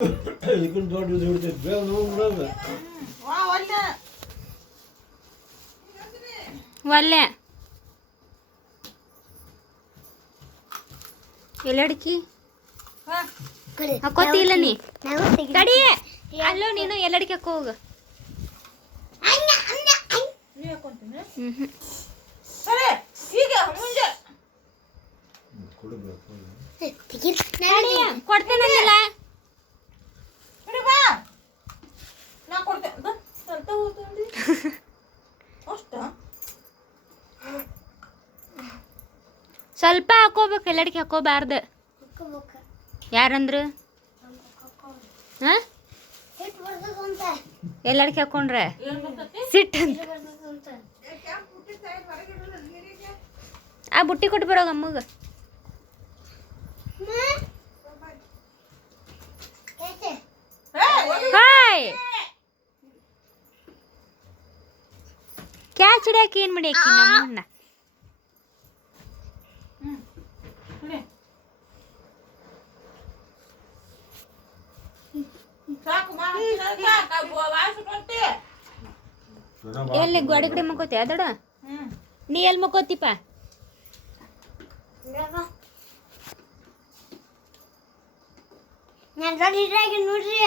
ಇದಕ್ಕಿಂತ ದೊಡ್ಡ ಇದು ಹಿಡಿತೈತಿ ಬೇಗ ನೋವು ಬಿಡೋದು ಒಲ್ಲೆ ಎಲ್ಲಡಿಕಿ ಹಾಕೋತಿಲ್ಲ ನೀ ತಡಿ ಅಲ್ಲೋ ನೀನು ಎಲ್ಲಡಿಕೆ ಹಾಕೋ ಹೋಗ ಕೊಡ್ತೇನಲ್ಲ ಸ್ವಲ್ಪ ಹಾಕೋಬೇಕು ಎಲ್ಲಡಿಕೆ ಹಾಕೋಬಾರ್ದು ಯಾರಂದ್ರು ಹಾ ಎಲ್ಲಡಿಕೆ ಹಾಕೊಂಡ್ರೆ ಸಿಟ್ಟಂತ ಆ ಬುಟ್ಟಿ ಕೊಟ್ಟು ಬರೋಗ ಅಮ್ಮಗ ಹಾಯ್ ಕ್ಯಾಚ್ ಹಿಡಿಯಾಕಿ ಏನ್ ಮಾಡಿ ಆಕಿ ನಮ್ಮನ್ನ ಎಲ್ಲಿ ಗಾಡಿ ಕಡೆ ಮಕ್ಕೋತಿ ಅದಡ ನೀ ಎಲ್ಲಿ ಮಕ್ಕೋತಿಪ್ಪ ನೋಡ್ರಿ